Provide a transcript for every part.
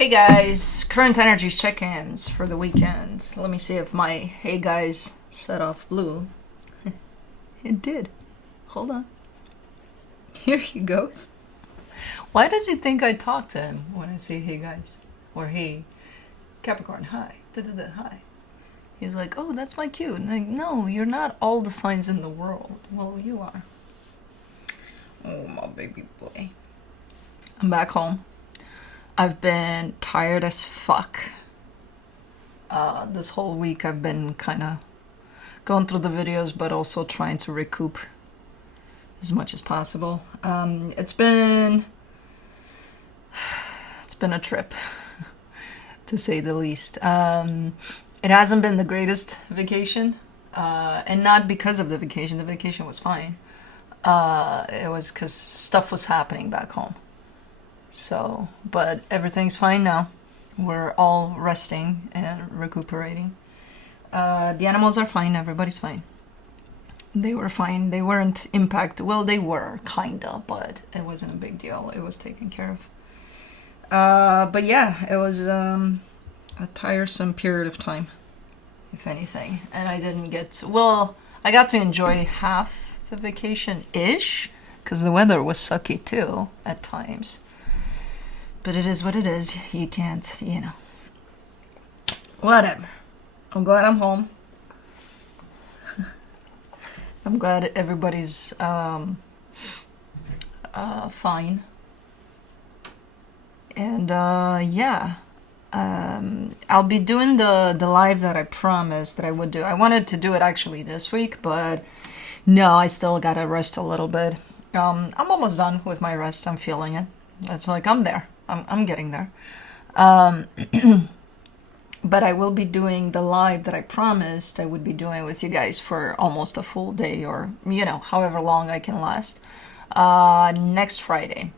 Hey guys, current energy check-ins for the weekend. Let me see if my hey guys set off blue. It did. Hold on. Here he goes. Why does he think I talk to him when I say hey guys? Or hey Capricorn, hi. Da-da-da, hi. He's like, oh, that's my cue. And like, no, you're not all the signs in the world. Well, you are. Oh, my baby boy. I'm back home. I've been tired as fuck. This whole week I've been kind of going through the videos, but also trying to recoup as much as possible. It's been a trip, to say the least. It hasn't been the greatest vacation, and not because of the vacation. The vacation was fine. It was because stuff was happening back home. So, but everything's fine now. We're all resting and recuperating. The animals are fine. Everybody's fine. They were fine. They weren't impacted. Well, they were, kinda, but it wasn't a big deal. It was taken care of. But yeah, it was a tiresome period of time, if anything. And I didn't get to, well, I got to enjoy half the vacation-ish, because the weather was sucky too, at times. But it is what it is. You can't, you know. Whatever. I'm glad I'm home. I'm glad everybody's fine. And yeah. I'll be doing the live that I promised that I would do. I wanted to do it actually this week, but no, I still gotta rest a little bit. I'm almost done with my rest. I'm feeling it. It's like I'm there. I'm getting there. But I will be doing the live that I promised I would be doing with you guys for almost a full day, or, you know, however long I can last. Next Friday,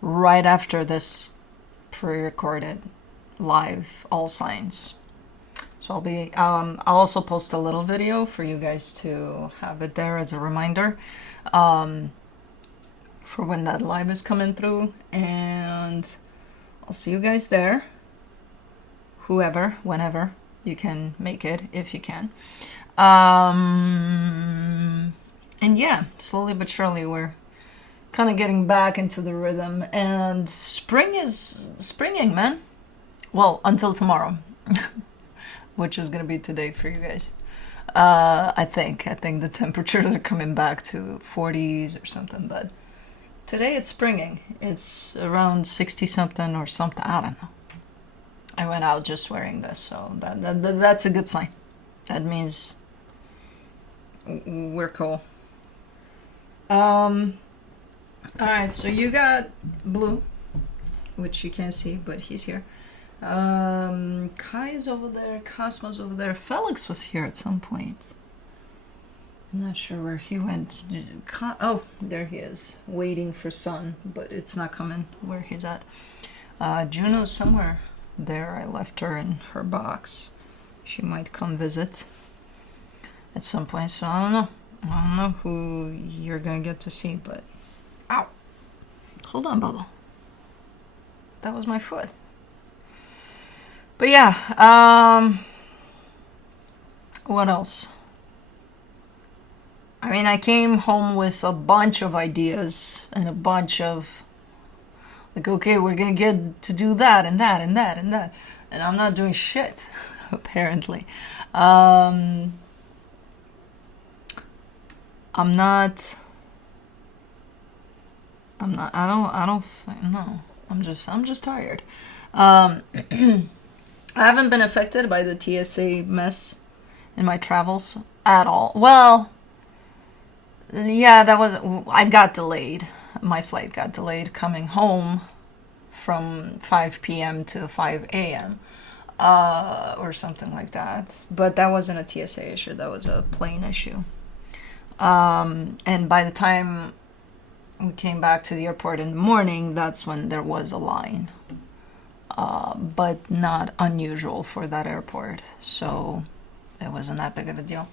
right after this pre-recorded live All Signs. So I'll be, I'll also post a little video for you guys to have it there as a reminder. For when that live is coming through, and I'll see you guys there. Whoever, whenever you can make it, if you can. And yeah, slowly but surely we're kind of getting back into the rhythm, and spring is springing, man. Well, until tomorrow, which is gonna be today for you guys. I think the temperatures are coming back to 40s or something, but today it's springing. It's around 60 something or something. I don't know. I went out just wearing this, so that's a good sign. That means we're cool. Alright, so you got Blue, which you can't see, but he's here. Kai is over there, Cosmo's over there. Felix was here at some point. I'm not sure where he went. Oh, there he is, waiting for Sun, but it's not coming where he's at. Juno's somewhere there. I left her in her box. She might come visit at some point, so I don't know. I don't know who you're gonna get to see, but... Ow! Hold on, Bubble. That was my foot. But yeah, what else? I mean, I came home with a bunch of ideas and a bunch of, like, okay, we're gonna get to do that and that and that and that. And I'm not doing shit, apparently. I'm not, I don't think, no. I'm just tired. I haven't been affected by the TSA mess in my travels at all. Well, yeah, I got delayed. My flight got delayed coming home from 5 p.m. to 5 a.m. Or something like that. But that wasn't a TSA issue. That was a plane issue. And by the time we came back to the airport in the morning, that's when there was a line. But not unusual for that airport. So it wasn't that big of a deal.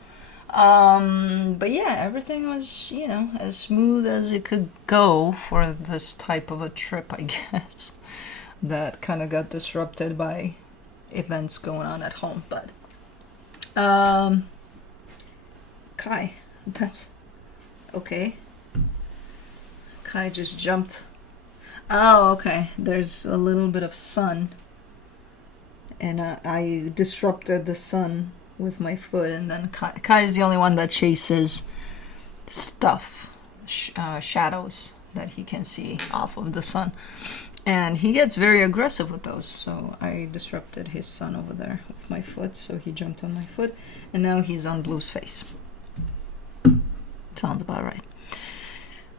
But yeah, everything was, you know, as smooth as it could go for this type of a trip, I guess. that kind of got disrupted by events going on at home. But Kai, that's okay. Kai just jumped. Oh, okay. There's a little bit of sun, and I disrupted the sun with my foot, and then Kai is the only one that chases stuff, shadows that he can see off of the sun, and he gets very aggressive with those. So I disrupted his sun over there with my foot, so he jumped on my foot, and now he's on Blue's face. Sounds about right.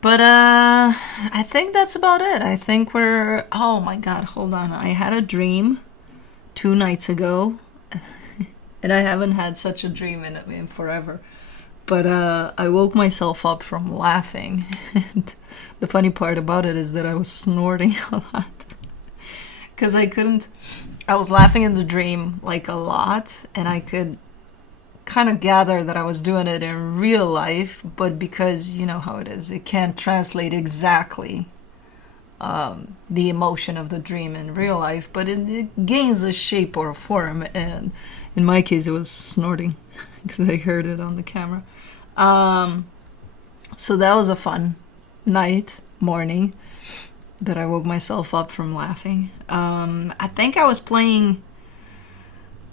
But I think that's about it. I think we're... Oh my god, hold on. I had a dream 2 nights ago, and I haven't had such a dream in forever. But I woke myself up from laughing. And the funny part about it is that I was snorting a lot. Because I was laughing in the dream like a lot, and I could kind of gather that I was doing it in real life, but because you know how it is, it can't translate exactly the emotion of the dream in real life, but it gains a shape or a form, and in my case it was snorting because I heard it on the camera. So that was a fun morning that I woke myself up from laughing. I think I was playing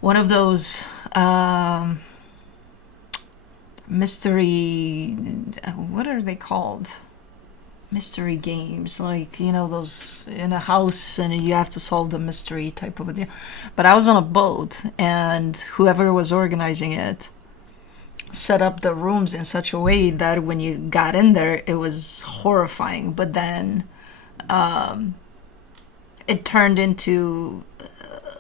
one of those mystery, what are they called? Mystery games, like, you know, those in a house and you have to solve the mystery type of a deal. But I was on a boat, and whoever was organizing it set up the rooms in such a way that when you got in there, it was horrifying. But then it turned into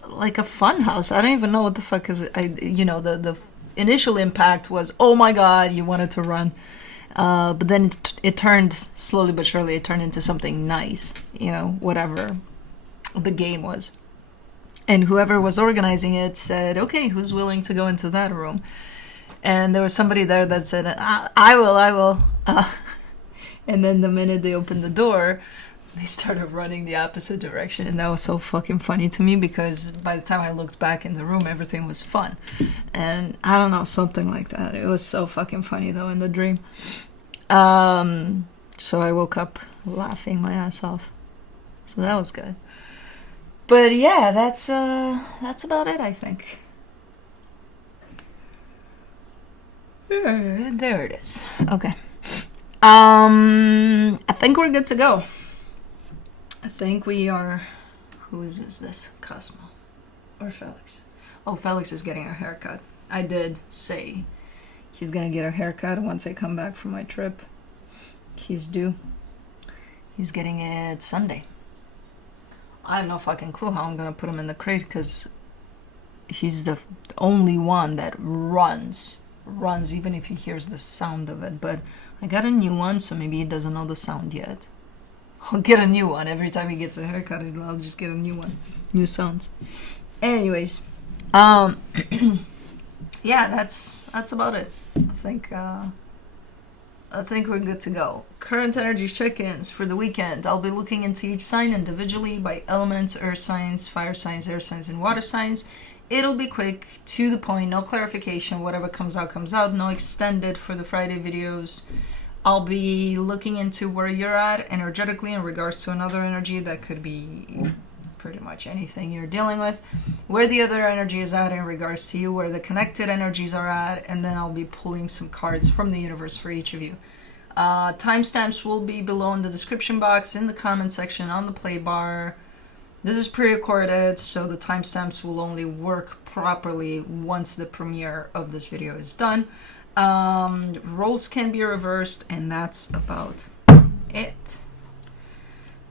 like a fun house. I don't even know what the fuck is it. The initial impact was, oh my god, you wanted to run. But then it turned, slowly but surely, it turned into something nice, you know, whatever the game was. And whoever was organizing it said, okay, who's willing to go into that room? And there was somebody there that said, I will. And then the minute they opened the door, they started running the opposite direction, and that was so fucking funny to me, because by the time I looked back in the room, everything was fun. And I don't know, something like that. It was so fucking funny though in the dream. So I woke up laughing my ass off. So that was good. But yeah, that's about it, I think. There it is. Okay. I think we're good to go. I think we are... Who is this? Cosmo. Or Felix? Oh, Felix is getting a haircut. I did say he's gonna get a haircut once I come back from my trip. He's due. He's getting it Sunday. I have no fucking clue how I'm gonna put him in the crate, because he's the only one that runs even if he hears the sound of it. But I got a new one, so maybe he doesn't know the sound yet. I'll get a new one. Every time he gets a haircut, I'll just get a new one. New sounds. Anyways, yeah, that's about it. I think we're good to go. Current energy check-ins for the weekend. I'll be looking into each sign individually by elements: earth signs, fire signs, air signs, and water signs. It'll be quick, to the point, no clarification. Whatever comes out, comes out. No extended for the Friday videos. I'll be looking into where you're at energetically in regards to another energy. That could be pretty much anything you're dealing with. Where the other energy is at in regards to you, where the connected energies are at, and then I'll be pulling some cards from the universe for each of you. Timestamps will be below in the description box, in the comment section, on the play bar. This is pre-recorded, so the timestamps will only work properly once the premiere of this video is done. Roles can be reversed, and that's about it.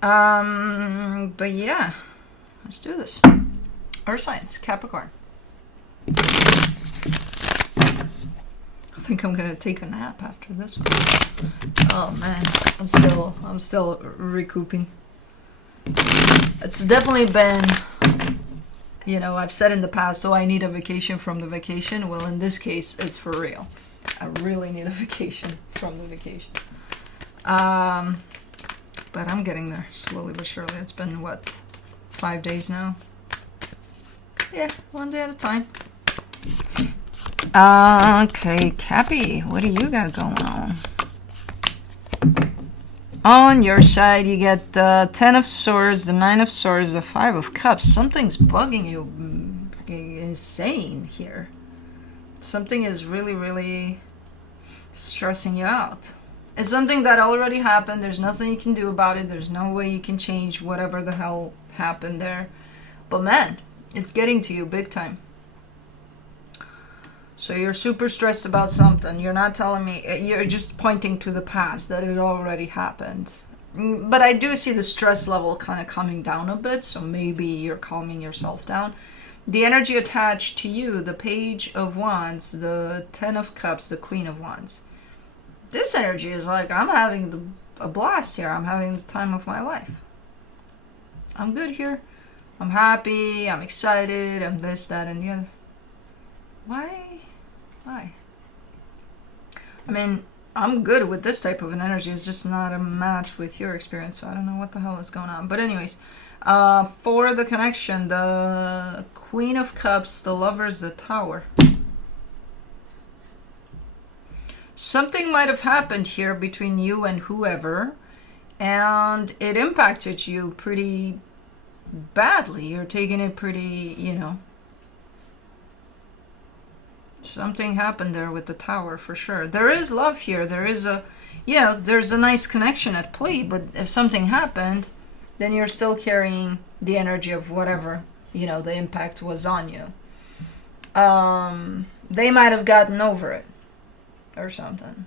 But yeah, let's do this. Earth signs, Capricorn. I think I'm gonna take a nap after this one. Oh man, I'm still recouping. It's definitely been, you know, I've said in the past, oh, I need a vacation from the vacation. Well, in this case, it's for real. I really need a vacation from the vacation. But I'm getting there slowly but surely. It's been, what, 5 days now. Yeah, one day at a time. Okay, Cappy, what do you got going on? On your side, you get the 10 of Swords, the 9 of Swords, the 5 of Cups. Something's bugging you insane here. Something is really, really stressing you out. It's something that already happened. There's nothing you can do about it. There's no way you can change whatever the hell happened there. But man, it's getting to you big time. So you're super stressed about something. You're not telling me, you're just pointing to the past, that it already happened. But I do see the stress level kind of coming down a bit, so maybe you're calming yourself down. The energy attached to you, the Page of Wands, the 10 of Cups, the Queen of Wands. This energy is like, I'm having a blast here. I'm having the time of my life. I'm good here. I'm happy. I'm excited. I'm this, that, and the other. Why? Why? I mean, I'm good with this type of an energy. It's just not a match with your experience, so I don't know what the hell is going on. But anyways, for the connection, the Queen of Cups, the Lovers, the Tower. Something might have happened here between you and whoever, and it impacted you pretty badly. You're taking it pretty, you know. Something happened there with the Tower for sure. There is love here. There is a, yeah, there's a nice connection at play, but if something happened, then you're still carrying the energy of whatever, you know, the impact was on you. They might have gotten over it or something.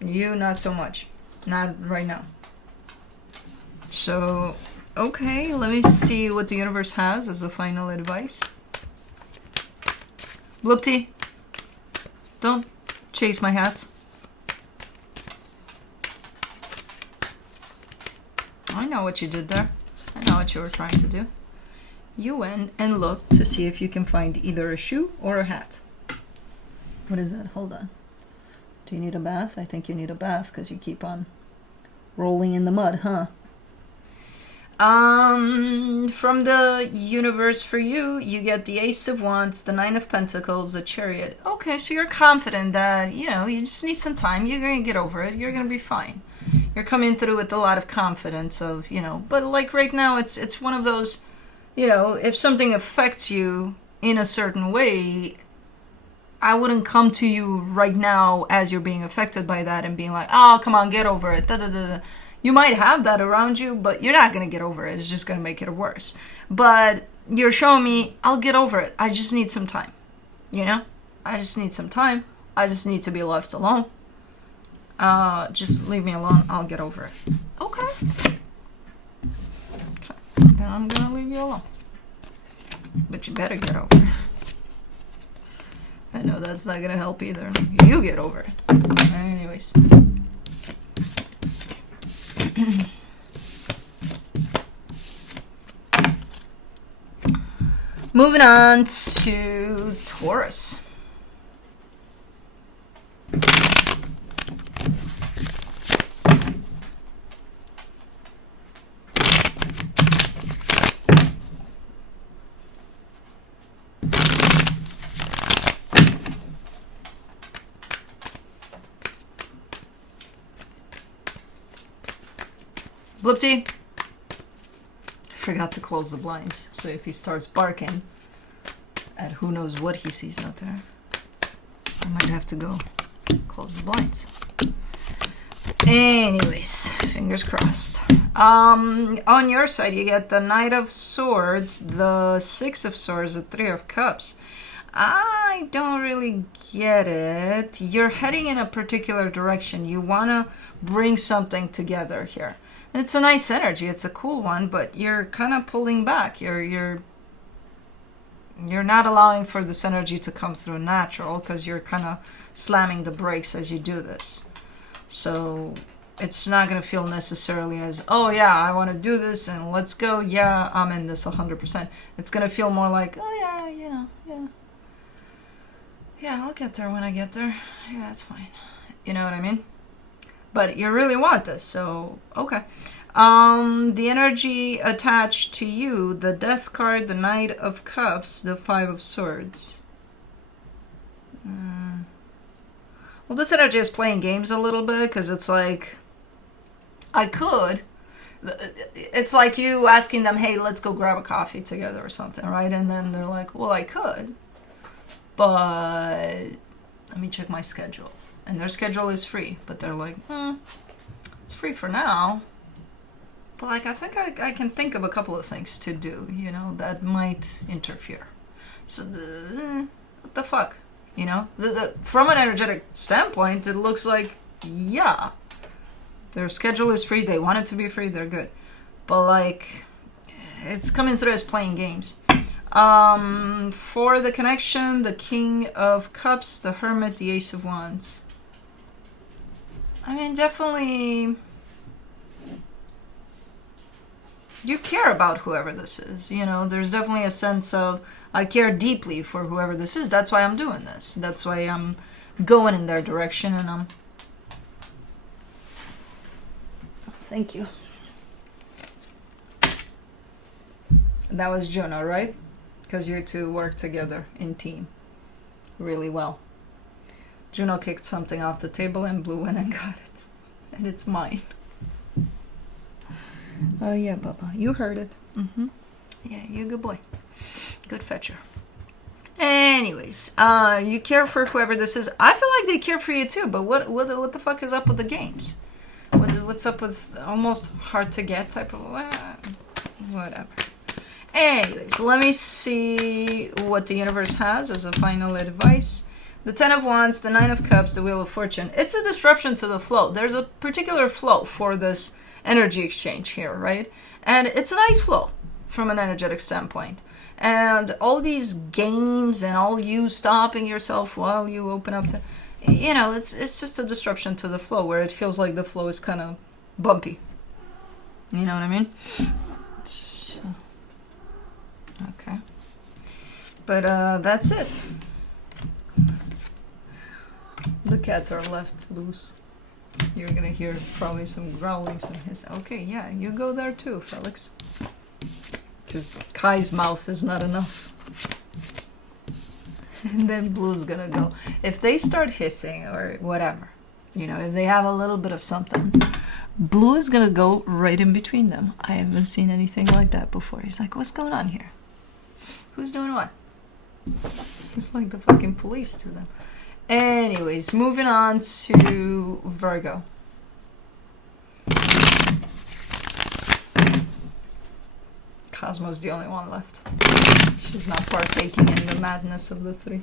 You, not so much. Not right now. So, okay, let me see what the universe has as a final advice. Bloopty, don't chase my hats. I know what you did there. I know what you were trying to do. You went and looked to see if you can find either a shoe or a hat. What is that? Hold on. Do you need a bath? I think you need a bath because you keep on rolling in the mud, huh? From the universe for you, you get the Ace of Wands, the 9 of Pentacles, the Chariot. Okay, so you're confident that, you know, you just need some time. You're going to get over it. You're going to be fine. You're coming through with a lot of confidence of, you know, but like right now, it's one of those, you know, if something affects you in a certain way, I wouldn't come to you right now as you're being affected by that and being like, oh, come on, get over it. Da, da, da, da. You might have that around you, but you're not going to get over it. It's just going to make it worse. But you're showing me, I'll get over it. I just need some time. You know? I just need some time. I just need to be left alone. Just leave me alone. I'll get over it. Okay. Then I'm going to leave you alone. But you better get over it. I know that's not going to help either. You get over it. Anyways. Moving on to Taurus. Bloopty. Forgot to close the blinds, so if he starts barking at who knows what he sees out there, I might have to go close the blinds. Anyways, fingers crossed. On your side, you get the Knight of Swords, the 6 of Swords, the 3 of Cups. I don't really get it. You're heading in a particular direction. You want to bring something together here. And it's a nice energy. It's a cool one, but you're kind of pulling back. You're not allowing for this energy to come through natural because you're kind of slamming the brakes as you do this. So it's not going to feel necessarily as, oh yeah, I want to do this and let's go. Yeah, I'm in this 100%. It's going to feel more like, oh yeah, yeah. Yeah, I'll get there when I get there. Yeah, that's fine. You know what I mean? But you really want this, so okay. The energy attached to you, the Death card, the Knight of Cups, the Five of Swords. Well, this energy is playing games a little bit, because it's like, I could. It's like you asking them, hey, let's go grab a coffee together or something, right? And then they're like, well, I could, but let me check my schedule. And their schedule is free, but they're like, it's free for now. But like, I think I can think of a couple of things to do, you know, that might interfere. So, what the fuck? You know, from an energetic standpoint, it looks like, yeah, their schedule is free. They want it to be free. They're good. But like, it's coming through as playing games. For the connection, the King of Cups, the Hermit, the Ace of Wands. I mean, definitely, you care about whoever this is. You know, there's definitely a sense of, I care deeply for whoever this is. That's why I'm doing this. That's why I'm going in their direction, and I'm... Thank you. That was Juno, right? Because you two work together in team really well. Juno kicked something off the table and Blue went and got it. And it's mine. Oh yeah, Bubba. You heard it. Yeah, you're a good boy. Good fetcher. Anyways, you care for whoever this is. I feel like they care for you too, but what the fuck is up with the games? What's up with almost hard to get type of... whatever. Anyways, let me see what the universe has as a final advice. The Ten of Wands, the Nine of Cups, the Wheel of Fortune. It's a disruption to the flow. There's a particular flow for this energy exchange here, right? And it's a nice flow from an energetic standpoint. And all these games and all you stopping yourself while you open up to... You know, it's just a disruption to the flow where it feels like the flow is kind of bumpy. You know what I mean? Okay. But that's it. The cats are left loose. You're gonna hear probably some growlings in his... Okay, yeah, you go there too, Felix. Because Kai's mouth is not enough. And then Blue's gonna go. If they start hissing or whatever, you know, if they have a little bit of something, Blue is gonna go right in between them. I haven't seen anything like that before. He's like, what's going on here? Who's doing what? He's like the fucking police to them. Anyways, moving on to Virgo. Cosmo's the only one left. She's not partaking in the madness of the three.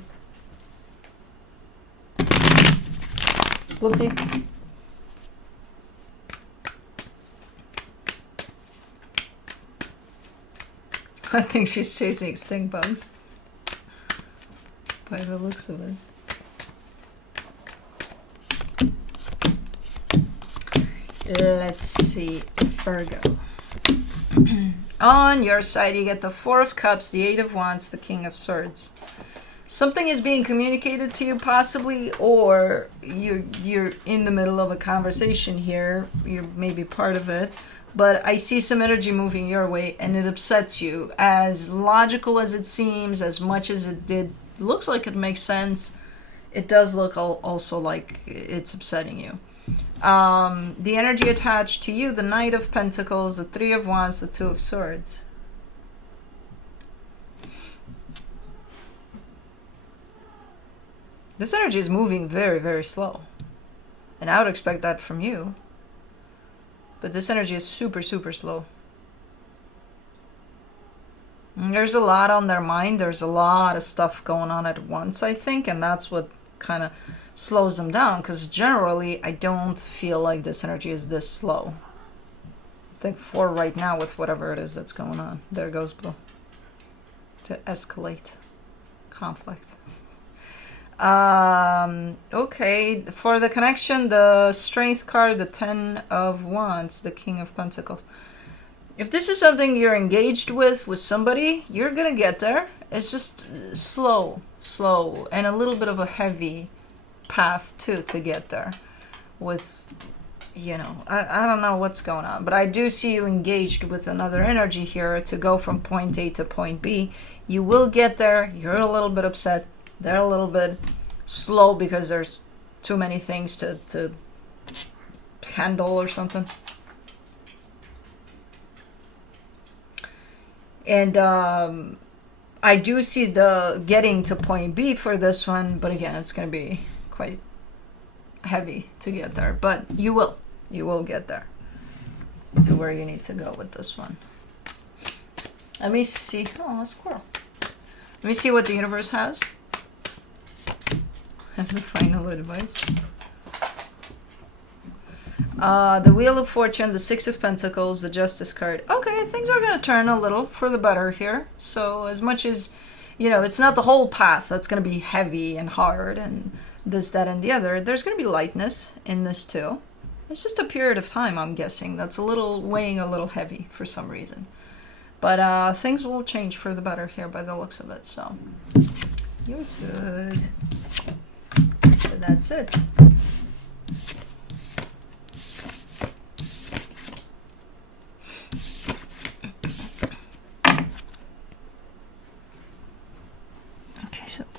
Blue tea. I think she's chasing extinct bugs. By the looks of it. Let's see, Virgo. On your side, you get the Four of Cups, the Eight of Wands, the King of Swords. Something is being communicated to you, possibly, or you're in the middle of a conversation here. You're maybe part of it, but I see some energy moving your way, and it upsets you. As logical as it seems, as much as it did, looks like it makes sense. It does look also like it's upsetting you. The energy attached to you, the Knight of Pentacles, the Three of Wands, the Two of Swords. This energy is moving very, very slow. And I would expect that from you. But this energy is super, super slow. And there's a lot on their mind. There's a lot of stuff going on at once, I think. And that's what kind of slows them down, because generally I don't feel like this energy is this slow. I think 4 right now with whatever it is that's going on. There goes Blue. To escalate conflict. Okay, for the connection, the Strength card, the Ten of Wands, the King of Pentacles. If this is something you're engaged with somebody, you're gonna get there. It's just slow, and a little bit of a heavy path too to get there, with, you know, I don't know what's going on, but I do see you engaged with another energy here to go from point A to point B. You will get there. You're a little bit upset. They're a little bit slow because there's too many things to handle or something. And I do see the getting to point B for this one, but again, it's going to be quite heavy to get there. But you will get there to where you need to go with this one. Let me see. Oh, a squirrel. Let me see what the universe has as the final advice. The Wheel of Fortune, the Six of Pentacles, the Justice card. Okay, things are going to turn a little for the better here. So as much as, you know, it's not the whole path that's going to be heavy and hard and this, that, and the other. There's going to be lightness in this too. It's just a period of time, I'm guessing, that's a little weighing a little heavy for some reason. But things will change for the better here by the looks of it. So you're good. So that's it.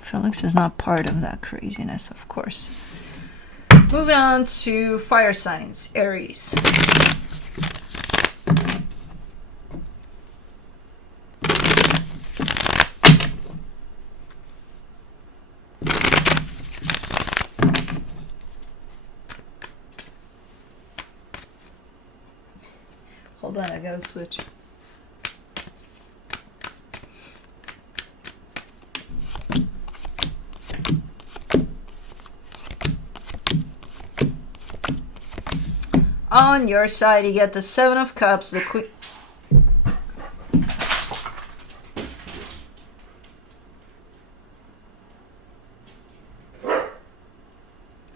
Felix is not part of that craziness, of course. Moving on to fire signs, Aries. Hold on, I gotta switch. On your side, you get the Seven of Cups, the Queen.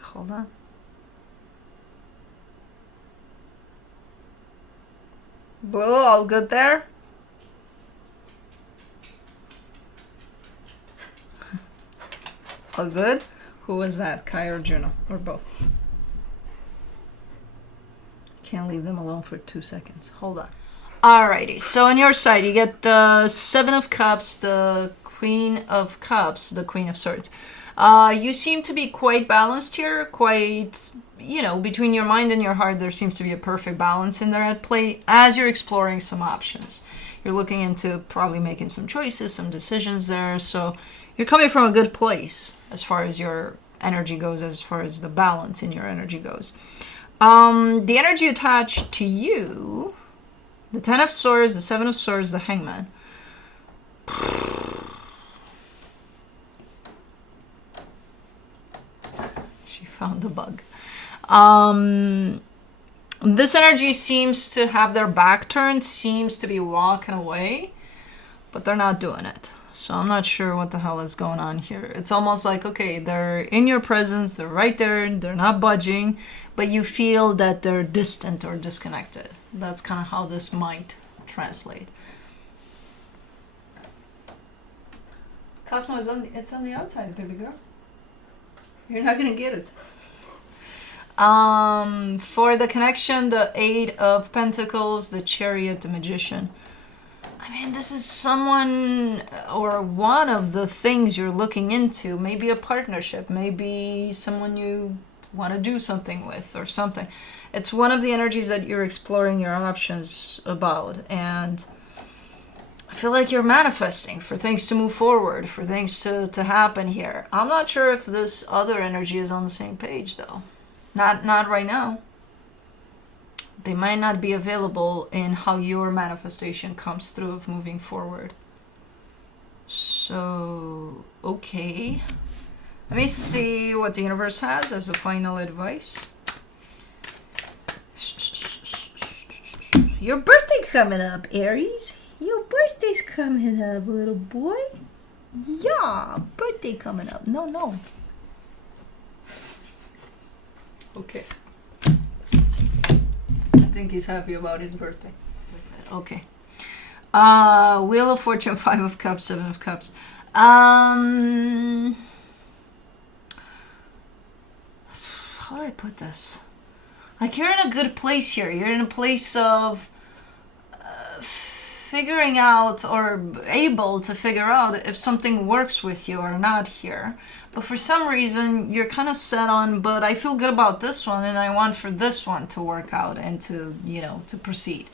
Hold on. Blue, all good there? All good? Who was that, Kai or Juno? Or both? Can't leave them alone for 2 seconds. Hold on. Alrighty, so on your side, you get the Seven of Cups, the Queen of Cups, the Queen of Swords. You seem to be quite balanced here, quite, you know, between your mind and your heart, there seems to be a perfect balance in there at play as you're exploring some options. You're looking into probably making some choices, some decisions there, so you're coming from a good place as far as your energy goes, as far as the balance in your energy goes. The energy attached to you, the Ten of Swords, the Seven of Swords, the Hangman. She found the bug. This energy seems to have their back turned, seems to be walking away, but they're not doing it. So I'm not sure what the hell is going on here. It's almost like, okay, they're in your presence, they're right there, they're not budging, but you feel that they're distant or disconnected. That's kind of how this might translate. Cosmo is it's on the outside, baby girl. You're not gonna get it. For the connection, the Eight of Pentacles, the Chariot, the Magician. I mean, this is someone or one of the things you're looking into. Maybe a partnership, maybe someone you want to do something with or something. It's one of the energies that you're exploring your options about. And I feel like you're manifesting for things to move forward, for things to happen here. I'm not sure if this other energy is on the same page, though. Not right now. They might not be available in how your manifestation comes through of moving forward. So, okay. Let me see what the universe has as the final advice. Your birthday coming up, Aries. Your birthday's coming up, little boy. Yeah, birthday coming up. No. Okay. I think he's happy about his birthday. Okay. Wheel of Fortune, Five of Cups, Seven of Cups. How do I put this? like you're in a good place here. You're in a place of figuring out, or able to figure out if something works with you or not here. But for some reason, you're kind of set on, but I feel good about this one and I want for this one to work out and to, you know, to proceed.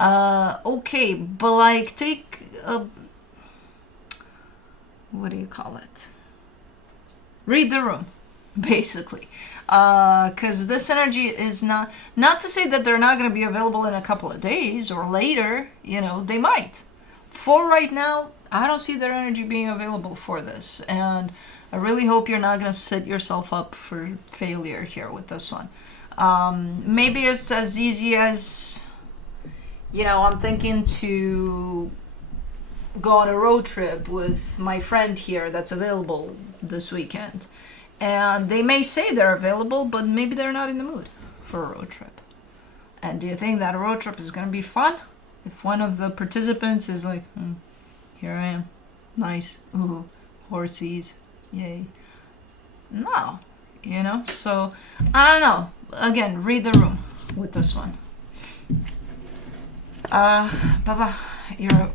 Okay, but like take a, what do you call it? Read the room, basically. Because this energy is not to say that they're not going to be available in a couple of days or later, you know, they might. For right now, I don't see their energy being available for this. And I really hope you're not going to set yourself up for failure here with this one. Maybe it's as easy as, you know, I'm thinking to go on a road trip with my friend here that's available this weekend. And they may say they're available, but maybe they're not in the mood for a road trip. And do you think that road trip is going to be fun? If one of the participants is like, here I am, nice, ooh, horsies, yay. No, you know, so I don't know. Again, read the room with this one. Baba, you're a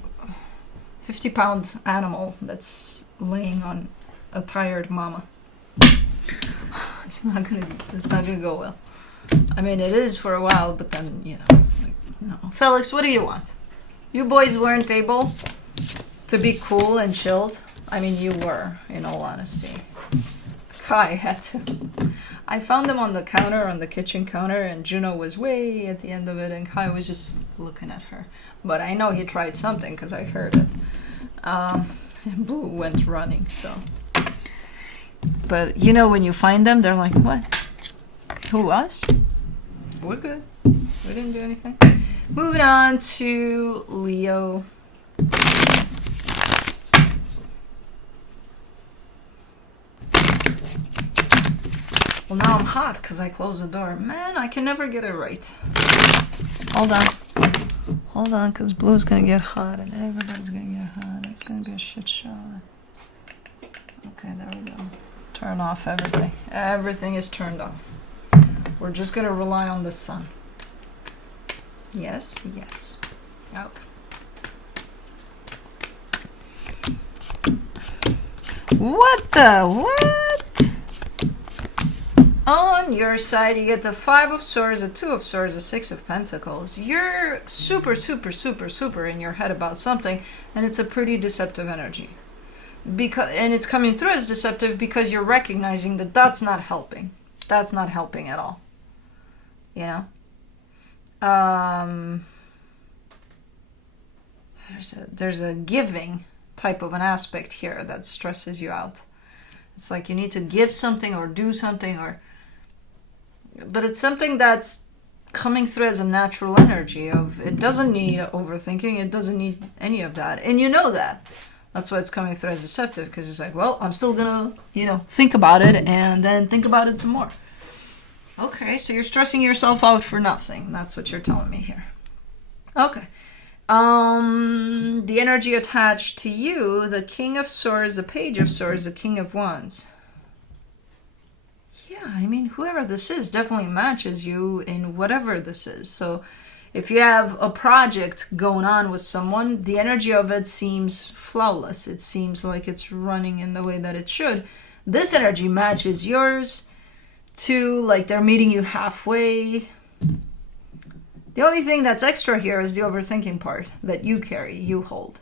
50-pound animal that's laying on a tired mama. It's not gonna go well. I mean, it is for a while, but then, you know, like, no. Felix, what do you want? You boys weren't able to be cool and chilled. I mean, you were, in all honesty. Kai had to. I found them on the counter, on the kitchen counter, and Juno was way at the end of it, and Kai was just looking at her. But I know he tried something, because I heard it. And Blue went running, so... But, you know, when you find them, they're like, what? Who, us? We're good. We didn't do anything. Moving on to Leo. Well, now I'm hot because I closed the door. Man, I can never get it right. Hold on. Hold on, because Blue's going to get hot and everybody's going to get hot. It's going to be a shit show. Okay, there we go. Turn off everything. Everything is turned off. We're just going to rely on the sun. Yes, yes. Okay. What the? What? On your side, you get the 5 of Swords, the 2 of Swords, the 6 of Pentacles. You're super, super, super, super in your head about something, and it's a pretty deceptive energy. And it's coming through as deceptive because you're recognizing that that's not helping. That's not helping at all. You know? There's a giving type of an aspect here that stresses you out. It's like you need to give something or do something, but it's something that's coming through as a natural energy of, it doesn't need overthinking, it doesn't need any of that. And you know that. That's why it's coming through as deceptive, because it's like, well, I'm still gonna, you know, think about it and then think about it some more. Okay, so you're stressing yourself out for nothing. That's what you're telling me here. Okay. The energy attached to you, the King of Swords, the Page of Swords, the King of Wands. Yeah, I mean, whoever this is definitely matches you in whatever this is. So if you have a project going on with someone, the energy of it seems flawless. It seems like it's running in the way that it should. This energy matches yours too, like they're meeting you halfway. The only thing that's extra here is the overthinking part that you carry, you hold.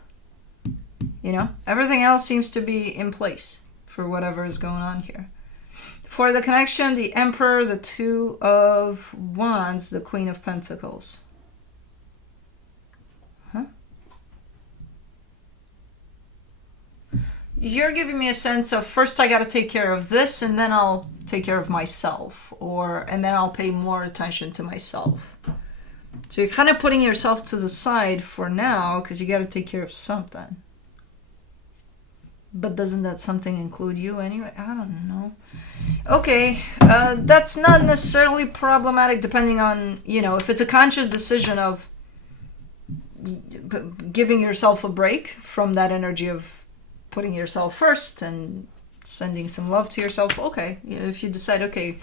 You know, everything else seems to be in place for whatever is going on here. For the connection, the Emperor, the 2 of Wands, the Queen of Pentacles. Huh? You're giving me a sense of, first I got to take care of this and then I'll take care of myself, and then I'll pay more attention to myself. So you're kind of putting yourself to the side for now because you got to take care of something. But doesn't that something include you anyway? I don't know. Okay, that's not necessarily problematic depending on, you know, if it's a conscious decision of giving yourself a break from that energy of putting yourself first and sending some love to yourself. Okay, if you decide, okay,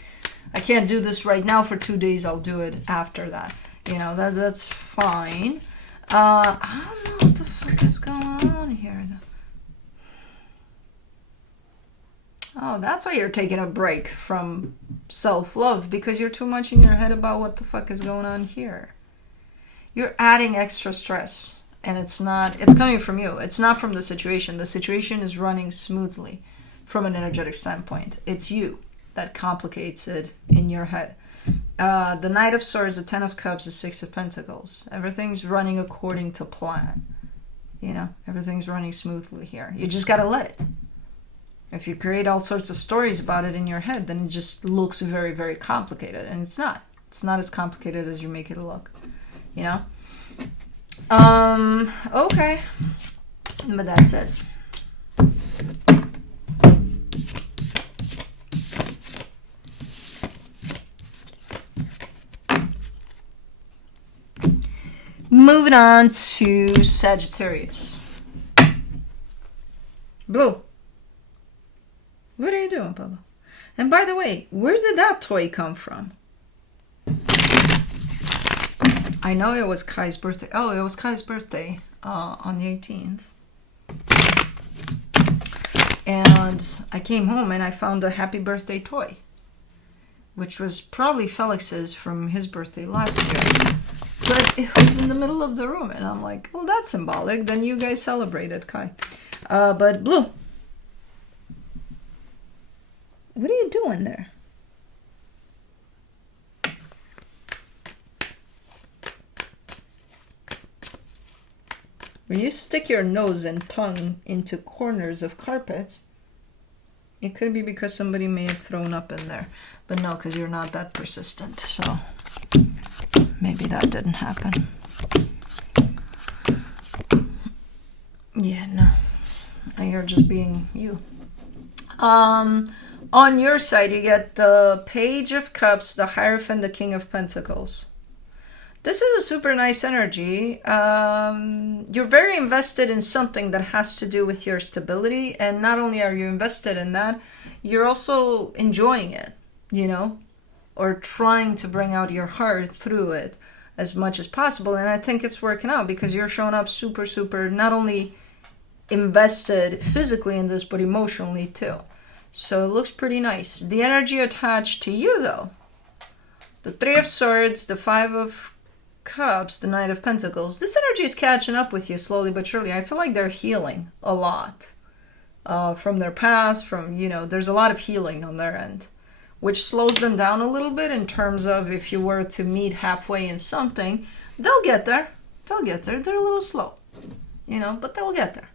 I can't do this right now for 2 days. I'll do it after that. You know, that's fine. I don't know what the fuck is going on here. Oh, that's why you're taking a break from self-love, because you're too much in your head about what the fuck is going on here. You're adding extra stress, and it's coming from you. It's not from the situation. The situation is running smoothly from an energetic standpoint. It's you that complicates it in your head. The Knight of Swords, the Ten of Cups, the Six of Pentacles. Everything's running according to plan. You know, everything's running smoothly here. You just gotta let it. If you create all sorts of stories about it in your head, then it just looks very, very complicated. And it's not. It's not as complicated as you make it look. You know? Okay. But that's it. Moving on to Sagittarius. Blue. What are you doing, Papa? And by the way, where did that toy come from? I know it was Kai's birthday. Oh, it was Kai's birthday on the 18th. And I came home and I found a happy birthday toy, which was probably Felix's from his birthday last year. But it was in the middle of the room, and I'm like, well, that's symbolic. Then you guys celebrated, Kai. But Blue, what are you doing there? When you stick your nose and tongue into corners of carpets, it could be because somebody may have thrown up in there. But no, because you're not that persistent, so maybe that didn't happen. Yeah, no. You're just being you. On your side, you get the Page of Cups, the Hierophant, the King of Pentacles. This is a super nice energy. You're very invested in something that has to do with your stability. And not only are you invested in that, you're also enjoying it, you know, or trying to bring out your heart through it as much as possible. And I think it's working out because you're showing up super, super, not only invested physically in this, but emotionally too. So it looks pretty nice. The energy attached to you, though, the Three of Swords, the Five of Cups, the Knight of Pentacles, this energy is catching up with you slowly but surely. I feel like they're healing a lot from their past, from, you know, there's a lot of healing on their end, which slows them down a little bit in terms of if you were to meet halfway in something, they'll get there. They'll get there. They're a little slow, you know, but they'll get there.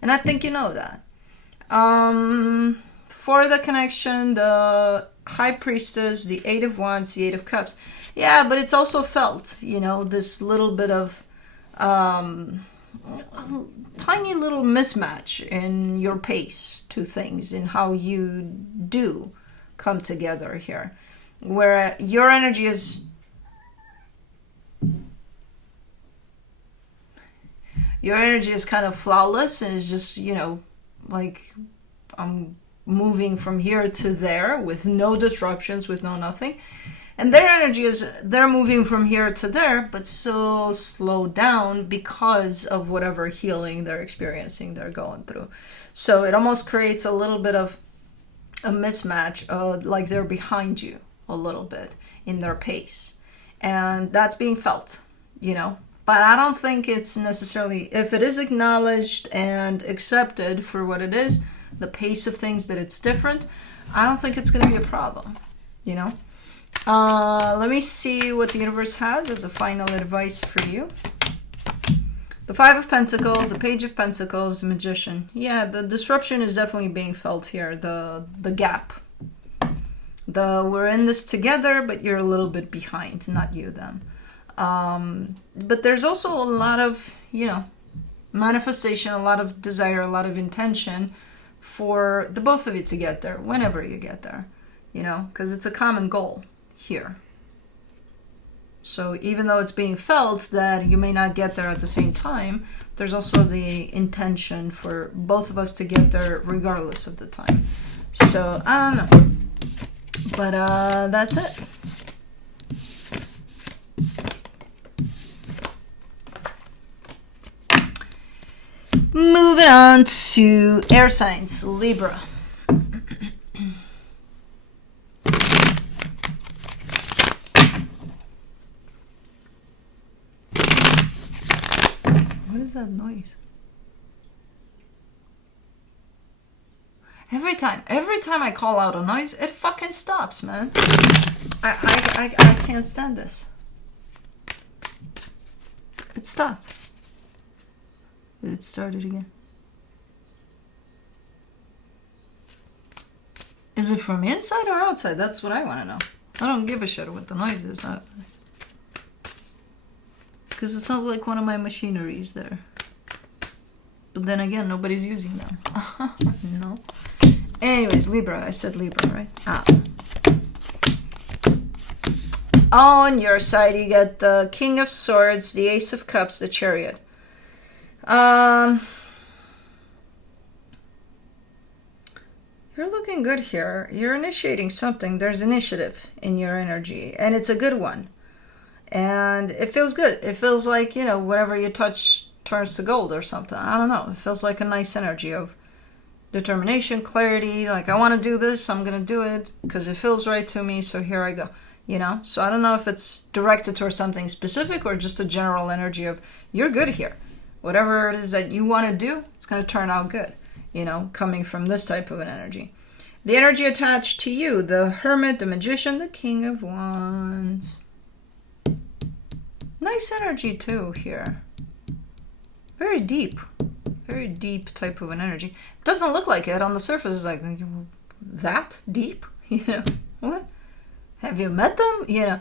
And I think you know that. For the connection, the High Priestess, the Eight of Wands, the Eight of Cups. Yeah, but it's also felt, you know, this little bit of tiny little mismatch in your pace to things, in how you do come together here. Where your energy is... Your energy is kind of flawless and is just, you know, like I'm moving from here to there with no disruptions, with no nothing. And their energy is, they're moving from here to there, but so slowed down because of whatever healing they're experiencing, they're going through. So it almost creates a little bit of a mismatch, like they're behind you a little bit in their pace. And that's being felt, you know. But I don't think it's necessarily, if it is acknowledged and accepted for what it is, the pace of things, that it's different, I don't think it's going to be a problem, you know. Let me see what the universe has as a final advice for you. The Five of Pentacles, the Page of Pentacles, the Magician. Yeah, the disruption is definitely being felt here, the gap. We're in this together, but you're a little bit behind, not you then. But there's also a lot of, you know, manifestation, a lot of desire, a lot of intention for the both of you to get there, whenever you get there, you know, because it's a common goal here. So even though it's being felt that you may not get there at the same time, there's also the intention for both of us to get there regardless of the time. So I don't know. But that's it. Moving on to air signs, Libra. What is that noise? Every time I call out a noise, it fucking stops, man. I can't stand this. It stopped. It started again. Is it from inside or outside? That's what I want to know. I don't give a shit what the noise is. Because it sounds like one of my machineries there. But then again, nobody's using them. No. Anyways, Libra. I said Libra, right? Ah. On your side, you get the King of Swords, the Ace of Cups, the Chariot. You're looking good here. You're initiating something. There's initiative in your energy, and it's a good one. And it feels good. It feels like, you know, whatever you touch turns to gold or something. I don't know. It feels like a nice energy of determination, clarity. Like, I want to do this. I'm going to do it because it feels right to me. So here I go. You know? So I don't know if it's directed towards something specific or just a general energy of you're good here. Whatever it is that you want to do, it's going to turn out good, you know, coming from this type of an energy. The energy attached to you, the Hermit, the Magician, the King of Wands. Nice energy too here. Very deep type of an energy. It doesn't look like it on the surface. It's like, that deep? You know, what? Have you met them? You know,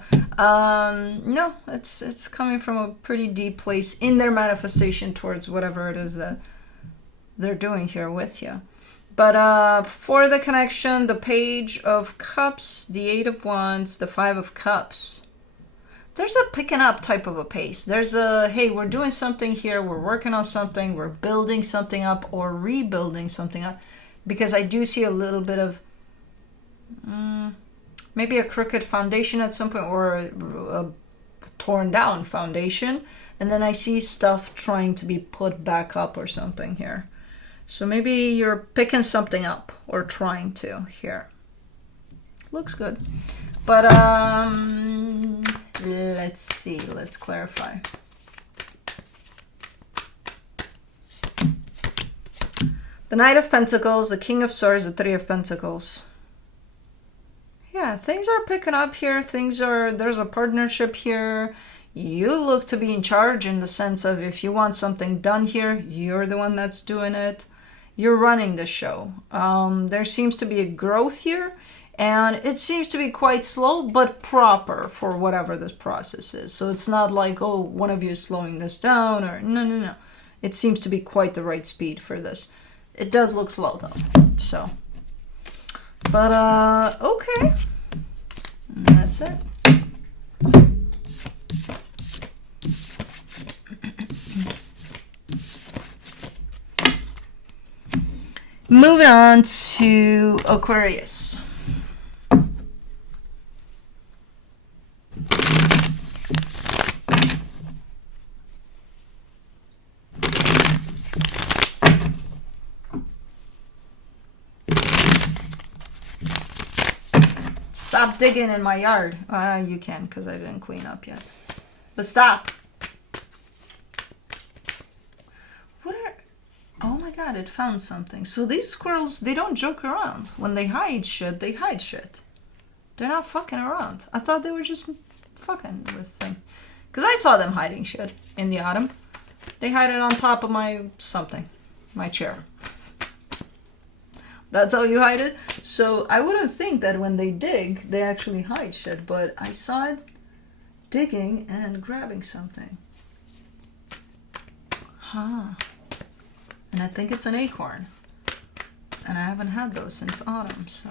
no, it's coming from a pretty deep place in their manifestation towards whatever it is that they're doing here with you. But for the connection, the Page of Cups, the Eight of Wands, the Five of Cups. There's a picking up type of a pace. There's a, hey, we're doing something here. We're working on something. We're building something up or rebuilding something up. Because I do see a little bit of... maybe a crooked foundation at some point or a torn down foundation. And then I see stuff trying to be put back up or something here. So maybe you're picking something up or trying to here. Looks good. But let's see. Let's clarify. The Knight of Pentacles, the King of Swords, the Three of Pentacles. Yeah, things are picking up here. There's a partnership here. You look to be in charge in the sense of if you want something done here, you're the one that's doing it. You're running the show. There seems to be a growth here, and it seems to be quite slow, but proper for whatever this process is. So it's not like, oh, one of you is slowing this down, or no. It seems to be quite the right speed for this. It does look slow, though, so... But, okay. And that's it. Moving on to Aquarius. Stop digging in my yard. You can, because I didn't clean up yet. But stop. What are... Oh my god, it found something. So these squirrels, they don't joke around. When they hide shit, they hide shit. They're not fucking around. I thought they were just fucking with things. Because I saw them hiding shit in the autumn. They hide it on top of my something. My chair. That's how you hide it. So I wouldn't think that when they dig, they actually hide shit. But I saw it digging and grabbing something. Huh. And I think it's an acorn. And I haven't had those since autumn, so...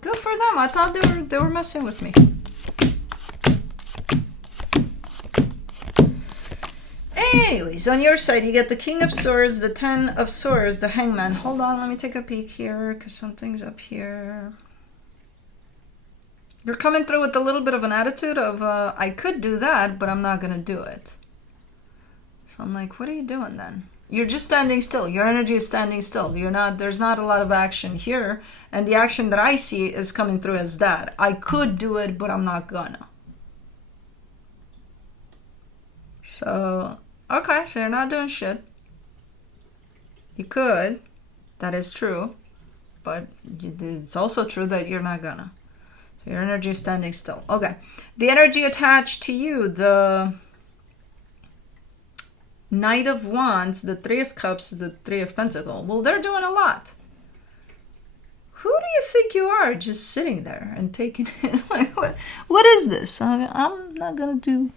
Good for them. I thought they were messing with me. Anyways, on your side, you get the King of Swords, the Ten of Swords, the Hangman. Hold on, let me take a peek here, because something's up here. You're coming through with a little bit of an attitude of, I could do that, but I'm not going to do it. So I'm like, what are you doing then? You're just standing still. Your energy is standing still. You're not, there's not a lot of action here. And the action that I see is coming through as that. I could do it, but I'm not gonna. So, okay, so you're not doing shit. You could. That is true. But it's also true that you're not gonna. So your energy is standing still. Okay. The energy attached to you, the Knight of Wands, the Three of Cups, the Three of Pentacles. Well, they're doing a lot. Who do you think you are just sitting there and taking it? Like, what is this? I'm not going to do.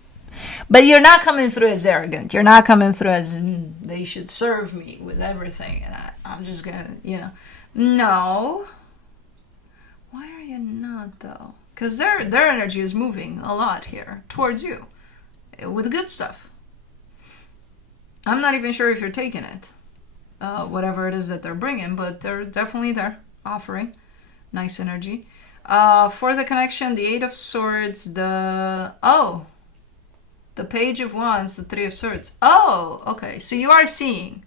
But you're not coming through as arrogant. You're not coming through as, they should serve me with everything. And I'm just going to, you know. No. Why are you not, though? Because their energy is moving a lot here towards you with good stuff. I'm not even sure if you're taking it, whatever it is that they're bringing, but they're definitely there, offering nice energy. For the connection, the Eight of Swords, the Page of Wands, the Three of Swords. Oh, okay. So you are seeing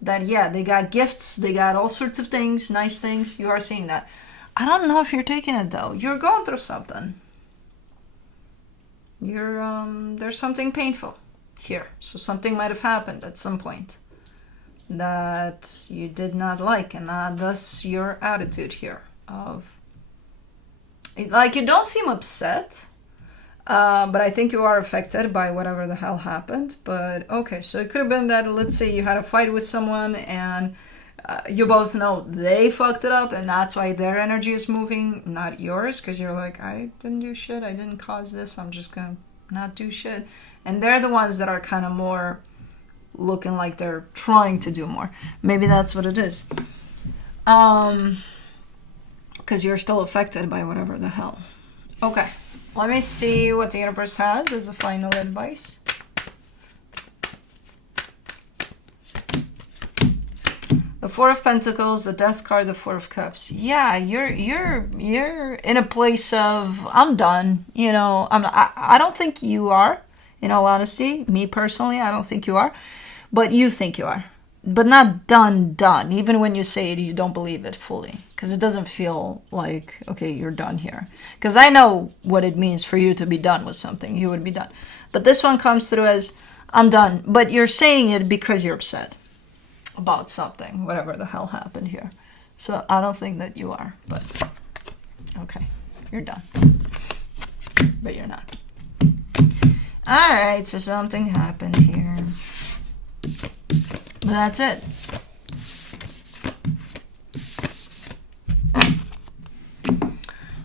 that, yeah, they got gifts, they got all sorts of things, nice things. You are seeing that. I don't know if you're taking it, though. You're going through something. There's something painful here. So something might have happened at some point that you did not like, and thus your attitude here of, like, you don't seem upset, but I think you are affected by whatever the hell happened. But okay, so it could have been that, let's say you had a fight with someone and you both know they fucked it up, and that's why their energy is moving, not yours, because you're like, I didn't do shit, I didn't cause this, I'm just gonna not do shit. And they're the ones that are kind of more looking like they're trying to do more. Maybe that's what it is. Because you're still affected by whatever the hell. Okay, let me see what the universe has as a final advice. The Four of Pentacles, the Death card, the Four of Cups. Yeah, you're in a place of, I'm done. You know, I don't think you are. In all honesty, me personally, I don't think you are. But you think you are. But not done. Even when you say it, you don't believe it fully. Because it doesn't feel like, okay, you're done here. Because I know what it means for you to be done with something. You would be done. But this one comes through as, I'm done. But you're saying it because you're upset about something, whatever the hell happened here. So I don't think that you are. But, okay, you're done. But you're not. Alright, so something happened here. But that's it.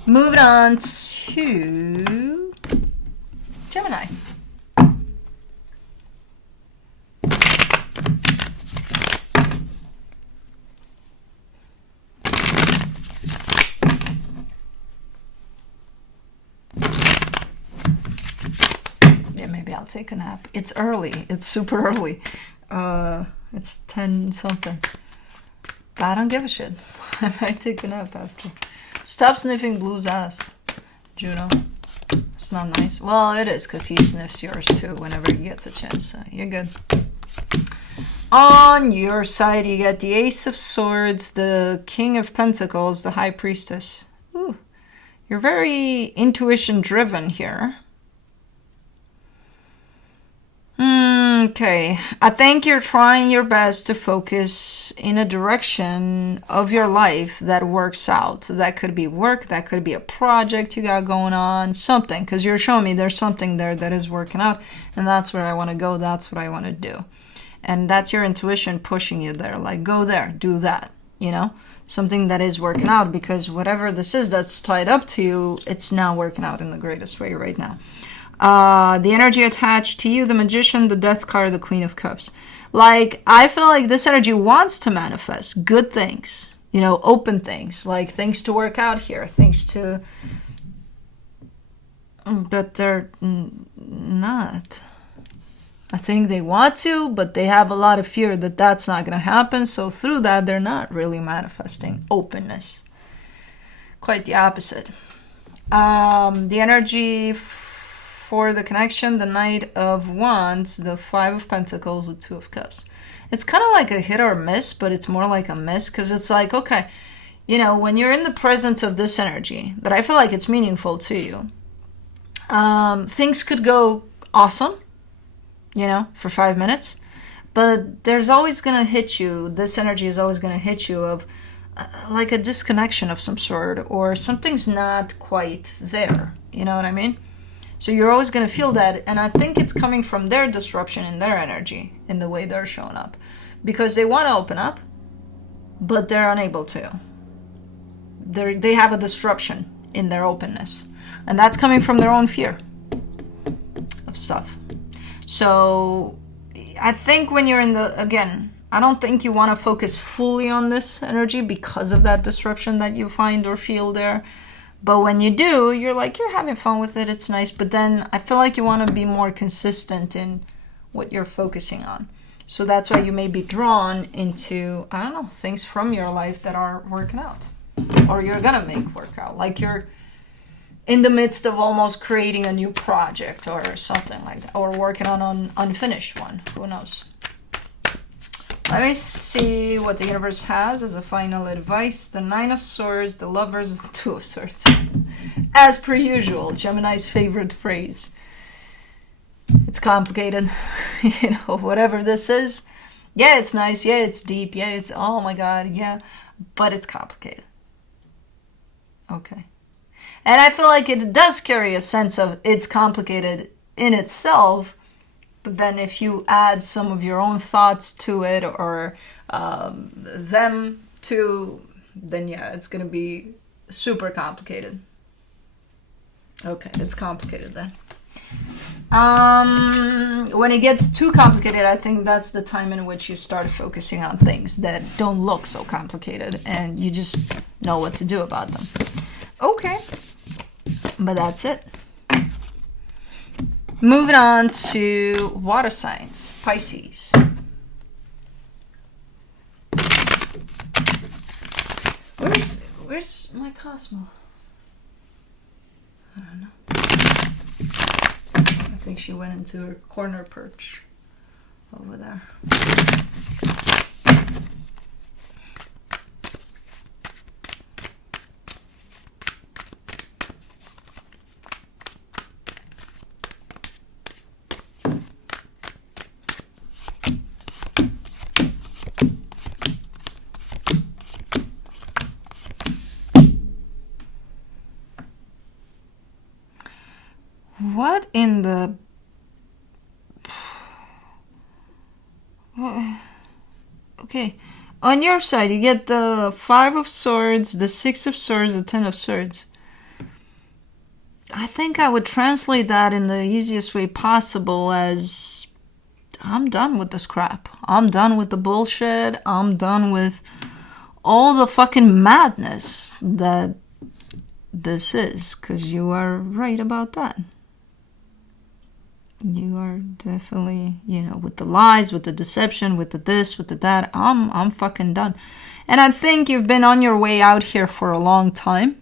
Moving on to Gemini. I'll take a nap. It's early. It's super early. It's 10 something. But I don't give a shit. I might take a nap after. Stop sniffing Blue's ass, Juno. It's not nice. Well, it is, because he sniffs yours too whenever he gets a chance. So you're good. On your side, you got the Ace of Swords, the King of Pentacles, the High Priestess. Ooh. You're very intuition driven here. Okay, I think you're trying your best to focus in a direction of your life that works out. That could be work, that could be a project you got going on, something. Because you're showing me there's something there that is working out, and that's where I want to go, that's what I want to do. And that's your intuition pushing you there, like go there, do that, you know? Something that is working out, because whatever this is that's tied up to you, it's not working out in the greatest way right now. The energy attached to you, the Magician, the Death card, the Queen of Cups. Like, I feel like this energy wants to manifest good things, you know, open things, like things to work out here, things to, but they're not. I think they want to, but they have a lot of fear that that's not going to happen. So through that, they're not really manifesting openness. Quite the opposite. The energy for the connection, the Knight of Wands, the Five of Pentacles, the Two of Cups. It's kind of like a hit or miss, but it's more like a miss, because it's like, okay, you know, when you're in the presence of this energy, that I feel like it's meaningful to you, things could go awesome, you know, for 5 minutes, but there's always going to hit you, this energy is always going to hit you of like a disconnection of some sort, or something's not quite there, you know what I mean? So you're always going to feel that, and I think it's coming from their disruption in their energy, in the way they're showing up, because they want to open up, but they're unable to. They have a disruption in their openness, and that's coming from their own fear of stuff. So I think when you're in the, again, I don't think you want to focus fully on this energy because of that disruption that you find or feel there. But when you do, you're like, you're having fun with it, it's nice. But then I feel like you want to be more consistent in what you're focusing on. So that's why you may be drawn into, I don't know, things from your life that are working out. Or you're going to make work out. Like you're in the midst of almost creating a new project or something like that. Or working on an unfinished one. Who knows? Let me see what the universe has as a final advice. The Nine of Swords, the Lovers, the Two of Swords. As per usual, Gemini's favorite phrase. It's complicated. You know, whatever this is. Yeah, it's nice. Yeah, it's deep. Yeah, it's, oh my God, yeah. But it's complicated. Okay. And I feel like it does carry a sense of it's complicated in itself. But then if you add some of your own thoughts to it, or them to, then yeah, it's going to be super complicated. Okay, it's complicated then. When it gets too complicated, I think that's the time in which you start focusing on things that don't look so complicated, and you just know what to do about them. Okay, but that's it. Moving on to water signs, Pisces. Where's my Cosmo? I don't know. I think she went into her corner perch over there. What in the... Okay, on your side you get the Five of Swords, the Six of Swords, the Ten of Swords. I think I would translate that in the easiest way possible as, I'm done with this crap. I'm done with the bullshit. I'm done with all the fucking madness that this is, because you are right about that. You are definitely, you know, with the lies, with the deception, with the this, with the that. I'm fucking done. And I think you've been on your way out here for a long time.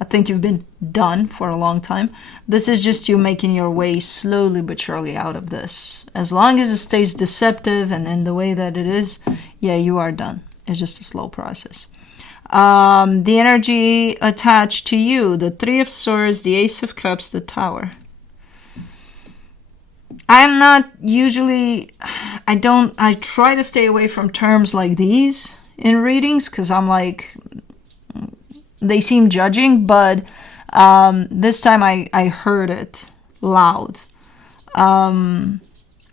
I think you've been done for a long time. This is just you making your way slowly but surely out of this. As long as it stays deceptive and in the way that it is, yeah, you are done. It's just a slow process. The energy attached to you, the Three of Swords, the Ace of Cups, the Tower. I'm not usually, I try to stay away from terms like these in readings, because I'm like, they seem judging, but this time I heard it loud. And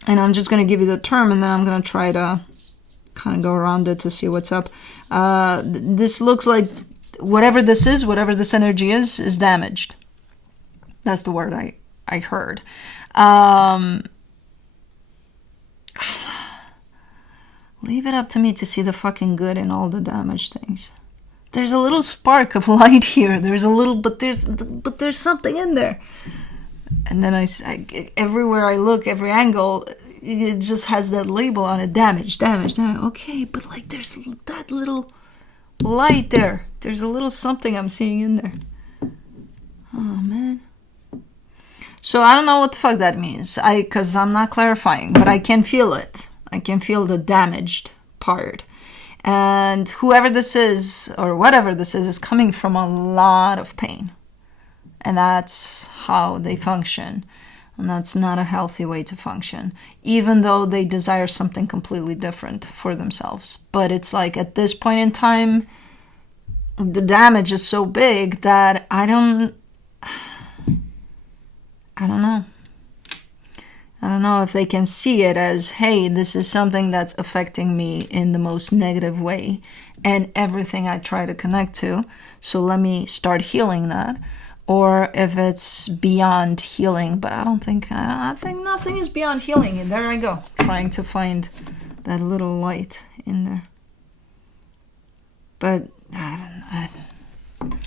I'm just going to give you the term, and then I'm going to try to kind of go around it to see what's up. This looks like whatever this is, whatever this energy is damaged. That's the word I heard. Leave it up to me to see the fucking good in all the damaged things. There's a little spark of light here. There's a little, but there's something in there. And then I everywhere I look, every angle, it just has that label on it: damage. Okay, but like there's that little light there. There's a little something I'm seeing in there. Oh, man. So I don't know what the fuck that means. Because I'm not clarifying, but I can feel it. I can feel the damaged part. And whoever this is, or whatever this is coming from a lot of pain. And that's how they function. And that's not a healthy way to function. Even though they desire something completely different for themselves. But it's like at this point in time, the damage is so big that I don't know. I don't know if they can see it as, hey, this is something that's affecting me in the most negative way and everything I try to connect to. So let me start healing that. Or if it's beyond healing, but I think nothing is beyond healing. And there I go, trying to find that little light in there. But I don't know.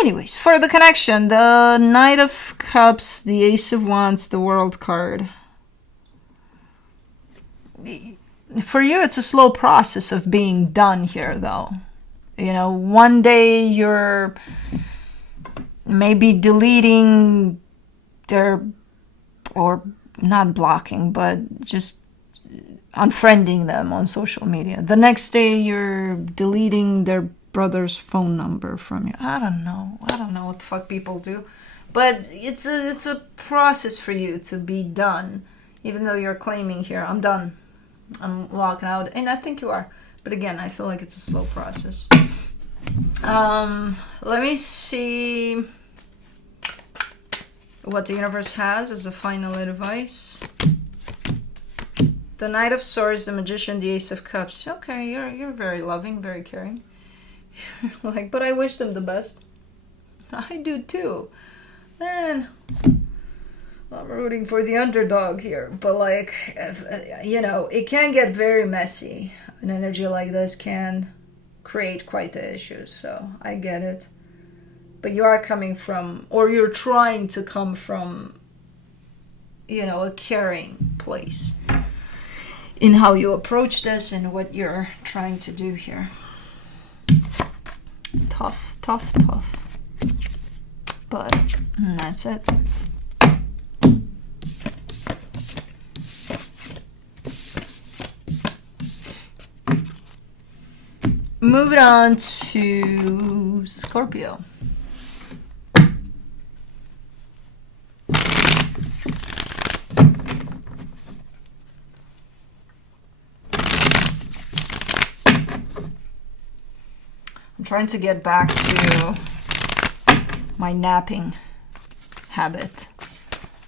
Anyways, for the connection, the Knight of Cups, the Ace of Wands, the World card. For you, it's a slow process of being done here, though. You know, one day you're maybe deleting their, or not blocking, but just unfriending them on social media. The next day you're deleting their brother's phone number from you. I don't know what the fuck people do, but it's a process for you to be done, even though you're claiming here, I'm done, I'm walking out, and I think you are, but again, I feel like it's a slow process. Let me see what the universe has as a final advice. The Knight of Swords, the Magician, the Ace of Cups. Okay, you're very loving, very caring. Like, but I wish them the best. I do too. Man, I'm rooting for the underdog here. But like, you know, it can get very messy. An energy like this can create quite the issues. So I get it. But you are coming from, or you're trying to come from, you know, a caring place in how you approach this and what you're trying to do here. Tough. But that's it. Moving on to Scorpio. I'm trying to get back to my napping habit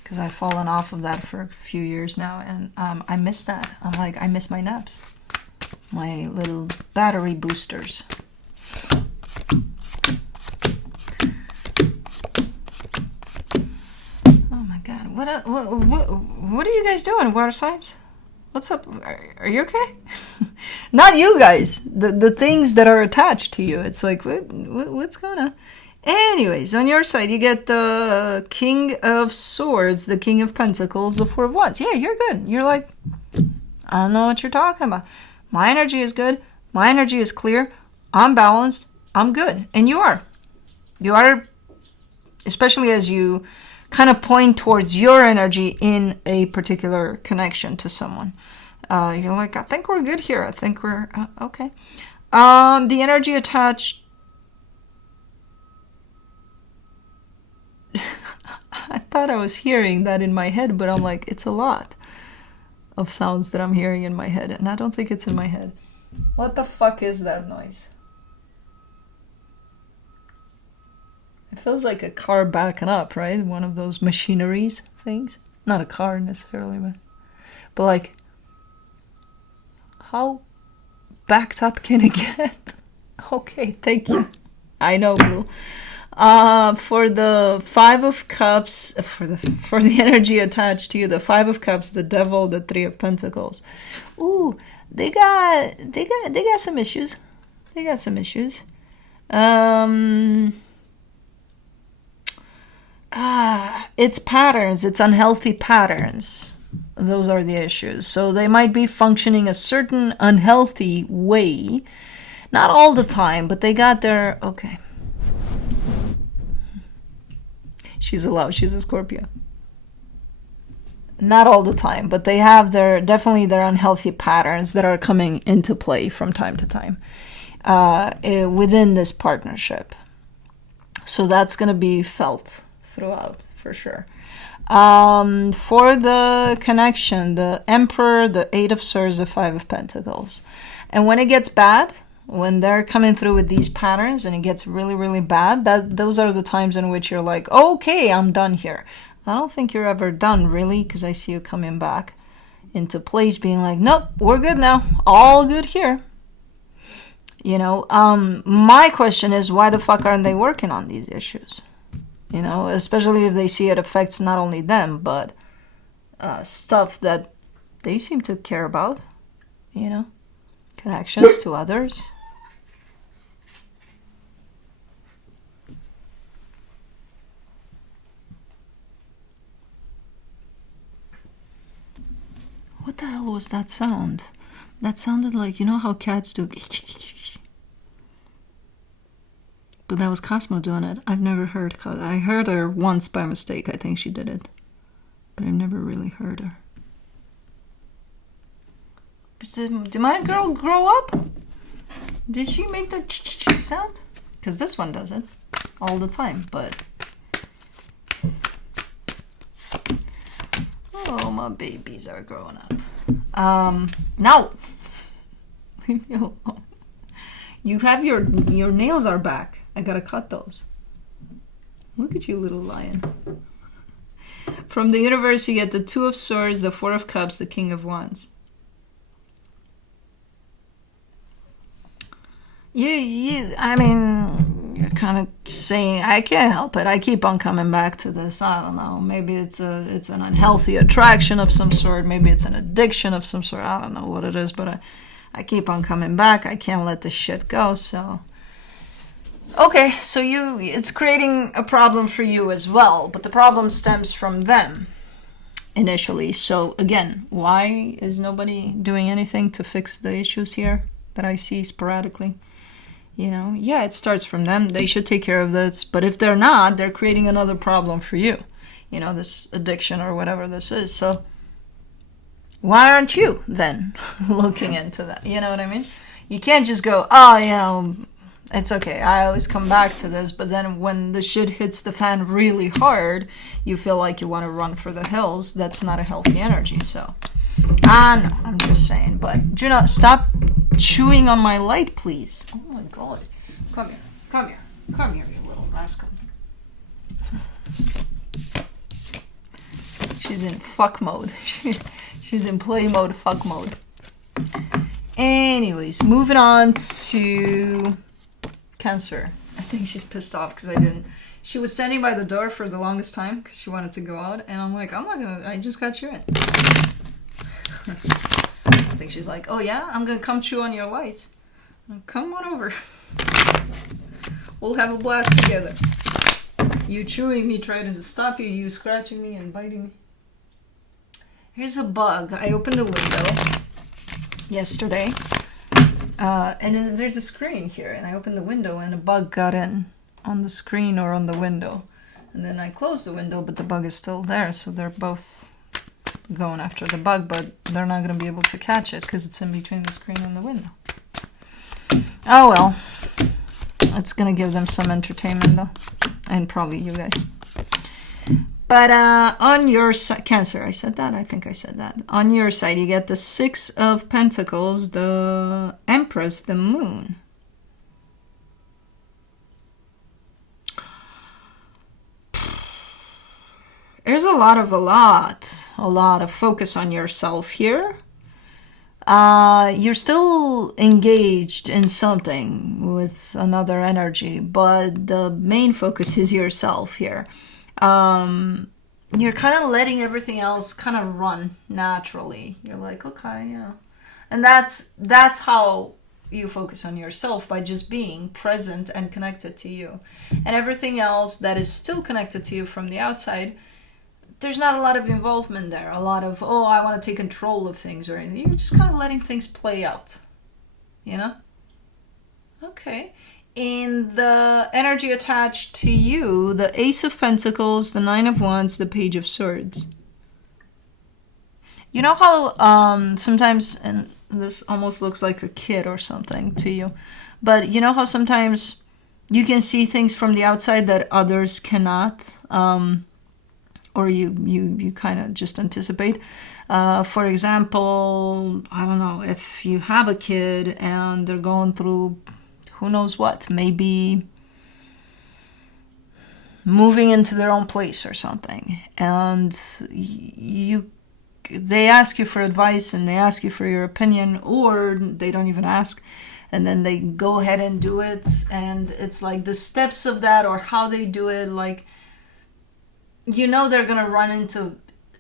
because I've fallen off of that for a few years now, and I miss that. I'm like, I miss my naps, my little battery boosters. Oh my god, what are you guys doing, water signs? What's up? Are you okay? Not you guys. The things that are attached to you. It's like, what's going on? Anyways, on your side, you get the King of Swords, the King of Pentacles, the Four of Wands. Yeah, you're good. You're like, I don't know what you're talking about. My energy is good. My energy is clear. I'm balanced. I'm good. And you are. You are, especially as you kind of point towards your energy in a particular connection to someone. You're like, I think we're good here. I think we're okay. The energy attached. I thought I was hearing that in my head, but I'm like, it's a lot of sounds that I'm hearing in my head, and I don't think it's in my head. What the fuck is that noise? It feels like a car backing up, right? One of those machineries things. Not a car necessarily, but like, how backed up can it get? Okay, thank you. I know, Blue. For the Five of Cups, for the energy attached to you, the Five of Cups, the Devil, the Three of Pentacles. Ooh, they got some issues. They got some issues. It's patterns. It's unhealthy patterns. Those are the issues. So they might be functioning a certain unhealthy way. Not all the time, but they got their... Okay. she's allowed. She's a Scorpio. Not all the time, but they have definitely their unhealthy patterns that are coming into play from time to time within this partnership. So that's going to be felt throughout, for sure. For the connection, the Emperor, the Eight of Swords, the Five of Pentacles. And when it gets bad, when they're coming through with these patterns and it gets really, really bad, those are the times in which you're like, okay, I'm done here. I don't think you're ever done, really, because I see you coming back into place being like, nope, we're good now. All good here. You know, my question is, why the fuck aren't they working on these issues? You know, especially if they see it affects not only them, but stuff that they seem to care about, you know, connections to others. What the hell was that sound? That sounded like, you know how cats do? But that was Cosmo doing it. I've never heard. I heard her once by mistake. I think she did it. But I've never really heard her. Did my girl grow up? Did she make the sound? Because this one does it all the time, but... Oh, my babies are growing up. Now, leave me alone. You have your nails are back. I gotta cut those. Look at you, little lion. From the universe, you get the Two of Swords, the Four of Cups, the King of Wands. I mean, you're kind of saying, I can't help it. I keep on coming back to this. I don't know. Maybe it's an unhealthy attraction of some sort. Maybe it's an addiction of some sort. I don't know what it is, but I keep on coming back. I can't let this shit go. So, okay, so it's creating a problem for you as well, but the problem stems from them initially. So again, why is nobody doing anything to fix the issues here that I see sporadically? You know, yeah, it starts from them. They should take care of this. But if they're not, they're creating another problem for you. You know, this addiction or whatever this is. So why aren't you then looking into that? You know what I mean? You can't just go, oh, you know, it's okay. I always come back to this. But then when the shit hits the fan really hard, you feel like you want to run for the hills. That's not a healthy energy. So, no, I'm just saying. But do not stop chewing on my light, please. Oh my god. Come here. Come here. Come here, you little rascal. She's in fuck mode. She's in play mode, fuck mode. Anyways, moving on to Cancer. I think she's pissed off because I didn't. She was standing by the door for the longest time because she wanted to go out. And I'm like, I'm not gonna, I just got you in. I think she's like, oh yeah, I'm gonna come chew on your lights. Come on over. We'll have a blast together. You chewing me, trying to stop you, you scratching me and biting me. Here's a bug. I opened the window yesterday. And then there's a screen here. And I opened the window and a bug got in on the screen or on the window. And then I closed the window, but the bug is still there. So they're both going after the bug, but they're not going to be able to catch it because it's in between the screen and the window. Oh well. It's going to give them some entertainment though. And probably you guys. But on your side, Cancer, I said that? I think I said that. On your side, you get the Six of Pentacles, the Empress, the Moon. There's a lot of focus on yourself here. You're still engaged in something with another energy, but the main focus is yourself here. You're kind of letting everything else kind of run naturally. You're like, okay, yeah. And that's how you focus on yourself, by just being present and connected to you. And everything else that is still connected to you from the outside, there's not a lot of involvement there. A lot of, oh, I want to take control of things or anything. You're just kind of letting things play out. You know? Okay. in the energy attached to you, the Ace of Pentacles, the Nine of Wands, the Page of Swords. You know how sometimes, and this almost looks like a kid or something to you, but you know how sometimes you can see things from the outside that others cannot, or you kind of just anticipate. For example, I don't know, if you have a kid and they're going through who knows what, maybe moving into their own place or something, and they ask you for advice and they ask you for your opinion, or they don't even ask, and then they go ahead and do it, and it's like the steps of that or how they do it, like, you know, they're gonna run into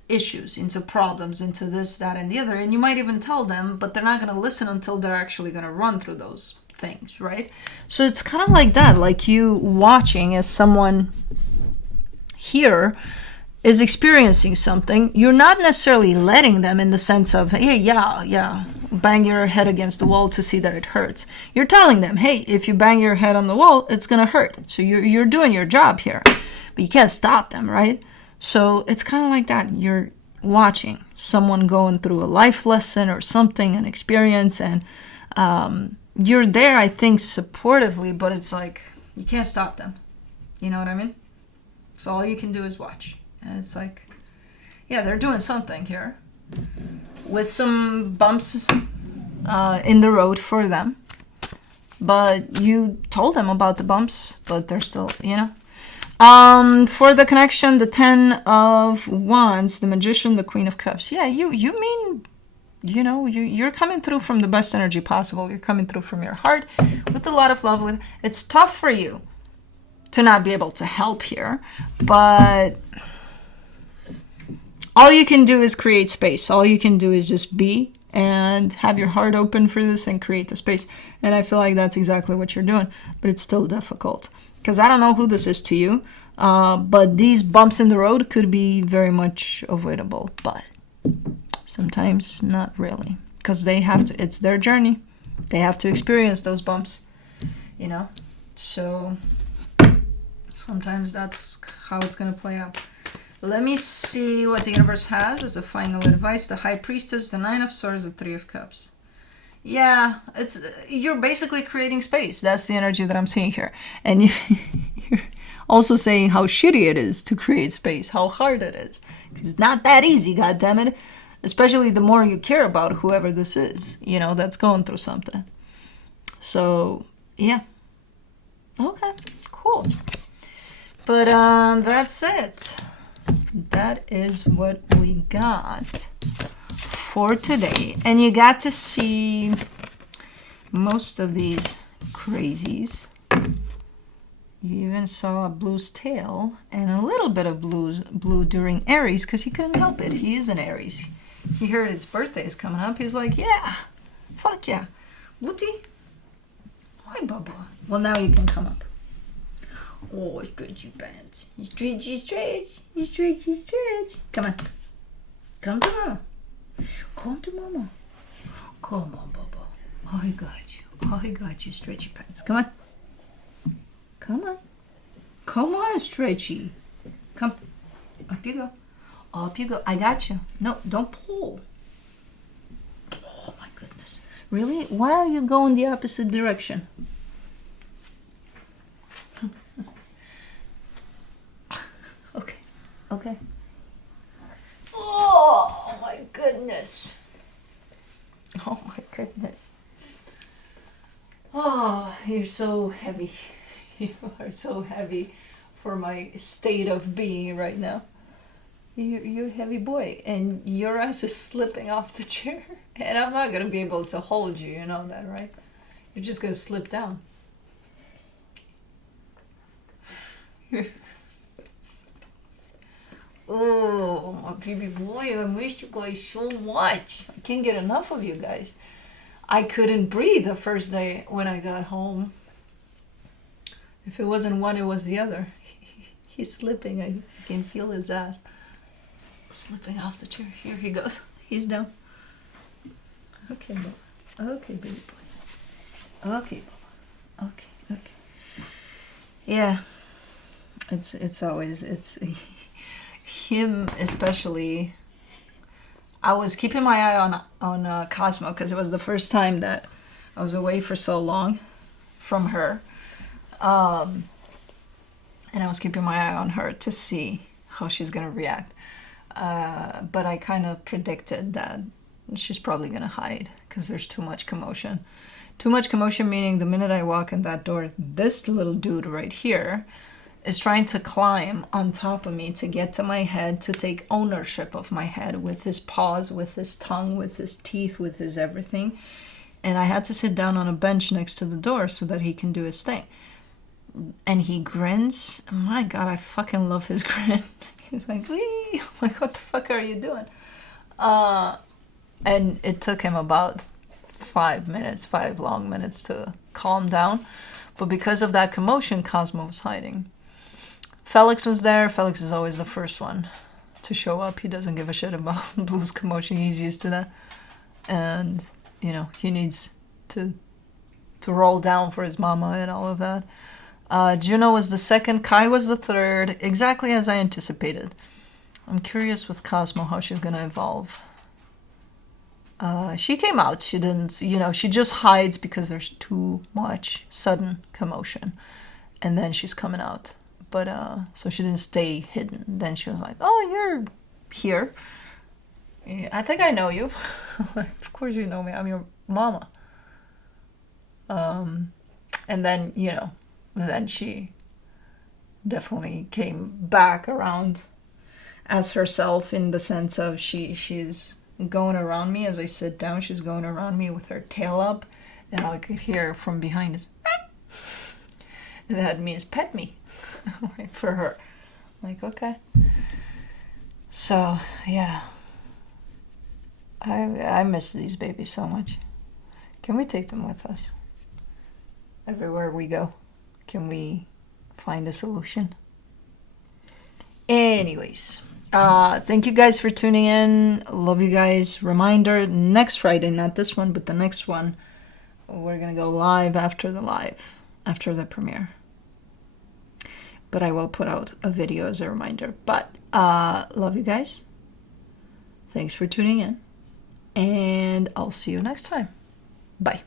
issues, into problems, into this, that, and the other, and you might even tell them, but they're not gonna listen until they're actually gonna run through those things, right? So it's kind of like that, like you watching as someone here is experiencing something. You're not necessarily letting them in the sense of, hey, yeah, bang your head against the wall to see that it hurts. You're telling them, hey, if you bang your head on the wall, it's gonna hurt. So you're doing your job here, but you can't stop them, right? So it's kind of like that. You're watching someone going through a life lesson or something, an experience, and you're there, I think, supportively, but it's like you can't stop them. You know what I mean? So all you can do is watch. And it's like, yeah, they're doing something here with some bumps in the road for them. But you told them about the bumps, but they're still, you know. For the connection, the Ten of Wands, the Magician, the Queen of Cups. Yeah, you mean, you know, you're coming through from the best energy possible. You're coming through from your heart with a lot of love. It's tough for you to not be able to help here, but all you can do is create space. All you can do is just be and have your heart open for this and create the space. And I feel like that's exactly what you're doing, but it's still difficult. Because I don't know who this is to you, but these bumps in the road could be very much avoidable, but sometimes not really. Because they have to, it's their journey. They have to experience those bumps, you know? So sometimes that's how it's going to play out. Let me see what the universe has as a final advice. The High Priestess, the Nine of Swords, the Three of Cups. Yeah, you're basically creating space. That's the energy that I'm seeing here. And you're also saying how shitty it is to create space, how hard it is. It's not that easy, goddammit. Especially the more you care about whoever this is, you know, that's going through something. So, yeah. Okay, cool. But that's it. That is what we got for today. And you got to see most of these crazies. You even saw a blue's tail and a little bit of blue during Aries because he couldn't help it. He is an Aries. He heard his birthday is coming up. He's like, yeah, fuck yeah. Bloopty. Hi, Bubba. Well, now you can come up. Oh, stretchy pants. Stretchy, stretch. Stretchy, stretch. Come on. Come to mama. Come to mama. Come on, Bubba. I got you. I got you, stretchy pants. Come on. Come on. Come on, stretchy. Come. Up you go. Up you go. I got you. No, don't pull. Oh, my goodness. Really? Why are you going the opposite direction? Okay. Okay. Oh, my goodness. Oh, my goodness. Oh, you're so heavy. You are so heavy for my state of being right now. You're a heavy boy, and your ass is slipping off the chair. And I'm not going to be able to hold you, you know that, right? You're just going to slip down. Oh, my baby boy, I missed you guys so much. I can't get enough of you guys. I couldn't breathe the first day when I got home. If it wasn't one, it was the other. He's slipping. I can feel his ass slipping off the chair. Here he goes. He's down. Okay, Bubba. Okay, baby boy. Okay, Bubba. Okay, okay. Yeah, it's always, it's him especially. I was keeping my eye on Cosmo because it was the first time that I was away for so long from her, and I was keeping my eye on her to see how she's gonna react. But I kind of predicted that she's probably gonna hide because there's too much commotion. Too much commotion meaning the minute I walk in that door, this little dude right here is trying to climb on top of me to get to my head, to take ownership of my head with his paws, with his tongue, with his teeth, with his everything. And I had to sit down on a bench next to the door so that he can do his thing. And he grins. My God, I fucking love his grin. He's like, wee! I'm like, what the fuck are you doing? And it took him about 5 minutes, 5 long minutes to calm down. But because of that commotion, Cosmo was hiding. Felix was there. Felix is always the first one to show up. He doesn't give a shit about Blue's commotion. He's used to that. And, you know, he needs to roll down for his mama and all of that. Juno was the second. Kai was the third. Exactly as I anticipated. I'm curious with Cosmo how she's going to evolve. She came out. She didn't, you know, she just hides because there's too much sudden commotion. And then she's coming out. But, so she didn't stay hidden. Then she was like, oh, you're here. I think I know you. Of course you know me. I'm your mama. And then, you know, then she definitely came back around as herself in the sense of she's going around me as I sit down. She's going around me with her tail up. And I could hear from behind is, and that means pet me. Like for her. Like, okay. So, yeah. I miss these babies so much. Can we take them with us? Everywhere we go. Can we find a solution? Anyways. Thank you guys for tuning in. Love you guys. Reminder, next Friday, not this one, but the next one, we're going to go live after the premiere. But I will put out a video as a reminder. But love you guys. Thanks for tuning in. And I'll see you next time. Bye.